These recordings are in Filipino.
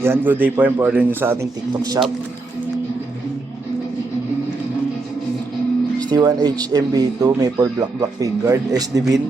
Yan, good day po yung pa-order nyo sa ating TikTok shop. ST1HMB2 Maple Black Figuard SD Bin.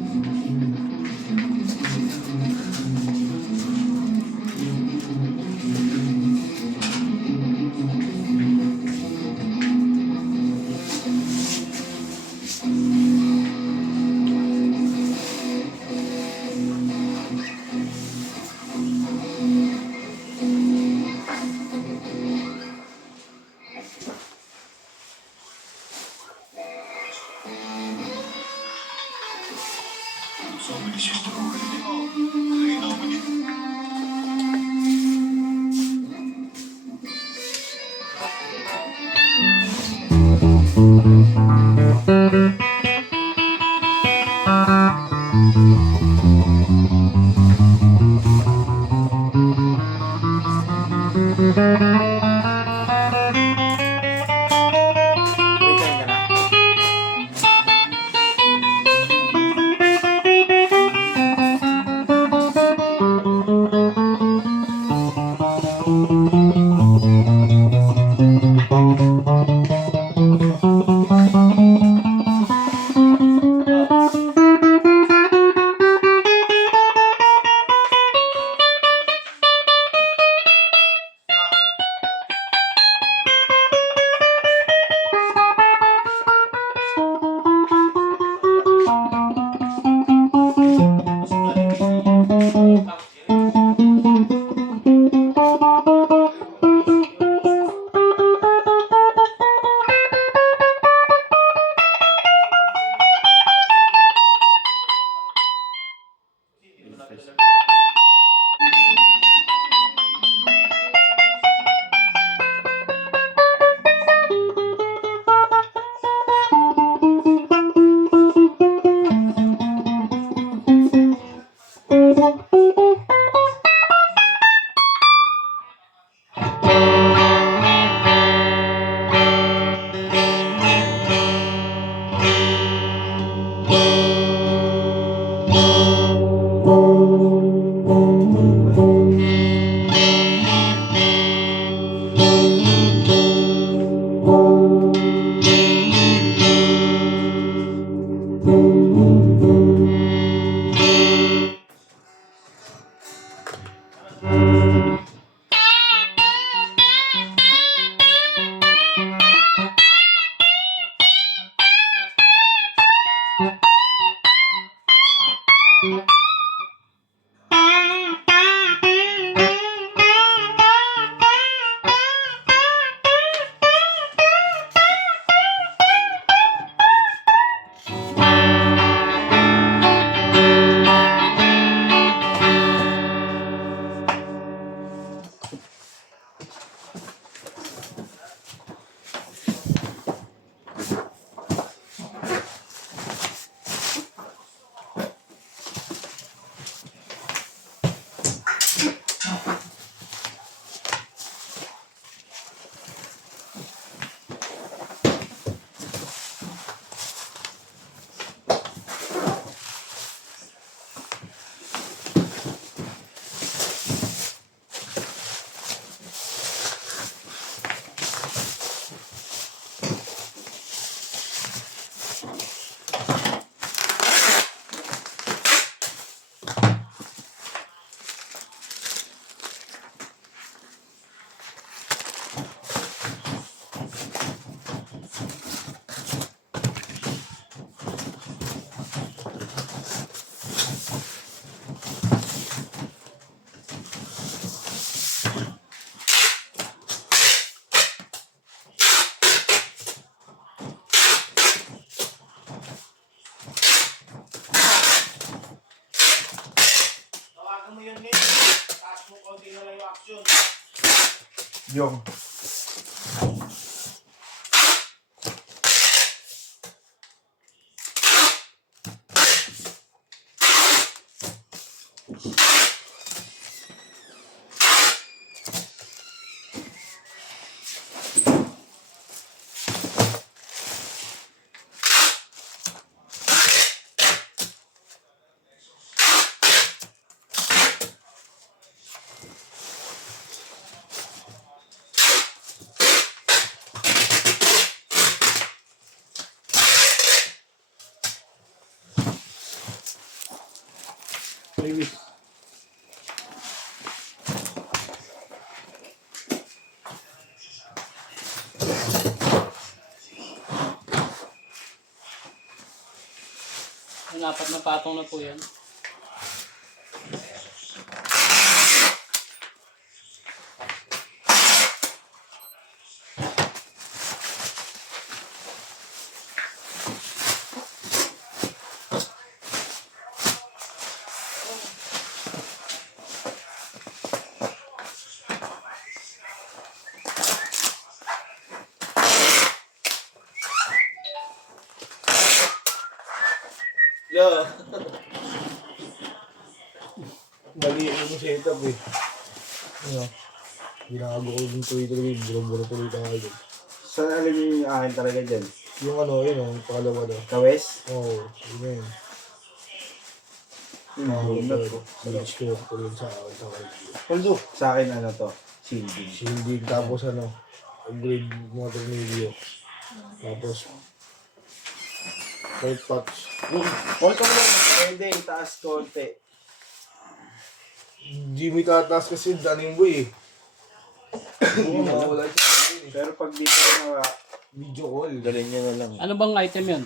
Yung Maybe. Yung apat na patong na po yan. Yeah. Mali yung setup eh. Ano? Ginagawa ko yung tuloy-tuloy. Buro-buro tuloy tayo. Saan alagay yung akin talaga dyan? Yung ano, yun yung pangalawa daw. Kawes? Oo, yun yun. Bunot ko. Switch ko tuloy sa akin sa akin. Although, sa akin ano to? Shielding. Shielding, tapos ano, upgrade mga tornilyo. Tapos, right patch. Konto mo lang. Pwede, itaas konti. Jimmy tataas kasi daning boy eh. Oo, mawala siya. Pero pag dito na Video call. dalhin nyo na lang. Ano bang item yun?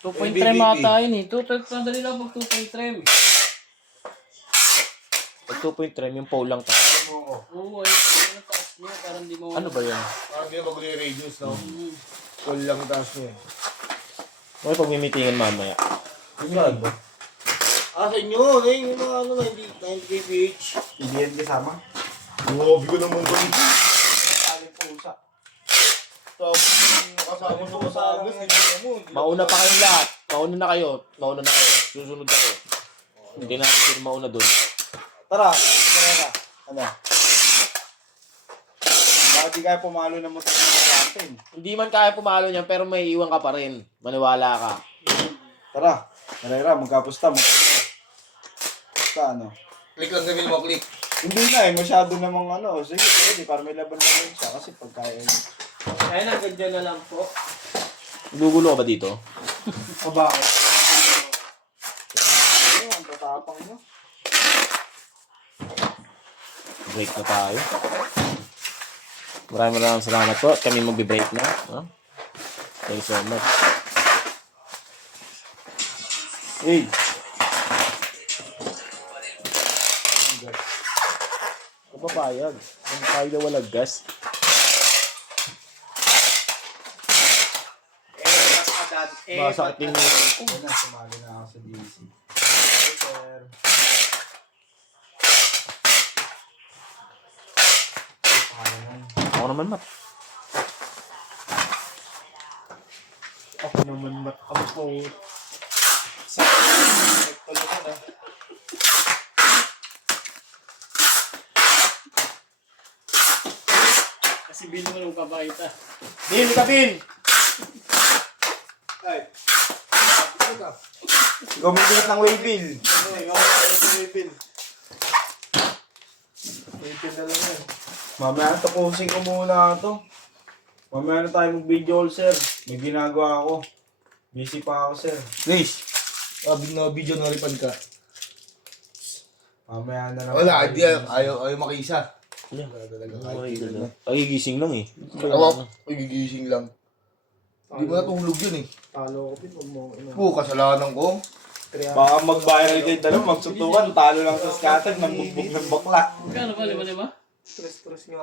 2.3 MVP. ata yun eh. Madali lang pag 2.3. Pag 2.3, yung pole lang ta. Oo. Oo, ano taas niya? Parang di mo... Ano ba yan? Parang di na magre-radius, no? Mm. Call lang taas niya. Okay, pag may meetingan mamaya. Saan ba? Ah, sa inyo, yung mga ano, 90 kph. Hindi yan kasama? Grabe ko naman ba ito? Aling pusa. Tapos, kasama sa kasagas, hindi mo. Mauna pa kayong lahat. Mauna na kayo. Mauna na kayo. Susunod ako. Hindi natin sino mauna dun. Tara. Tara na. Ano? Bakit di kaya pumalo ng motor natin? Hindi man kaya pumalo niyan, pero may iwan ka pa rin. Maniwala ka. Tara. Tara, magkapusta. Pusta, ano? Click lang sabihin mo, click. Hindi na eh. Masyado namang ano. Sige, pwede. Para may laban na rin siya. Kasi pagkaya Kaya na, ganyan na lang po. Gugulo ka ba dito? O bakit? Ano? Ang tatapang nyo. Break na tayo. Maraming salamat po. Kami magbe-break na. Huh? Thank you so much. Hey! Kapapayag. Ang tayo na walang gas. Masakit yung... Ano na, sumali na ako sa DC. Hey, sir. Ako naman, Mat. Ako naman matakampo. Sa nagtulukan ah. Kasi bilhin mo nung kabait ah. Bin! Kabin! Ay. Gumigit ng waybill. Waybill. Waitin na lang yan. Mamaya tapusin ko muna ito. Mamaya na tayo mag-video call, sir. May ginagawa ako. Busy pa ako, sir. Please. Na video na lipad ka. Mamaya na lang. Wala, ayaw makisa. Yeah. Wala talaga kahit kailan. Pagigising lang eh. Awak, gigising lang. Hindi mo natulog yun eh. Talo ko, Pin. Oo, kasalanan ko. Baka mag-viral kayo dalawa, magsuntukan, talo lang sa scatter, nang bugbog ng bakla. Kano ba, 5? Stress nga.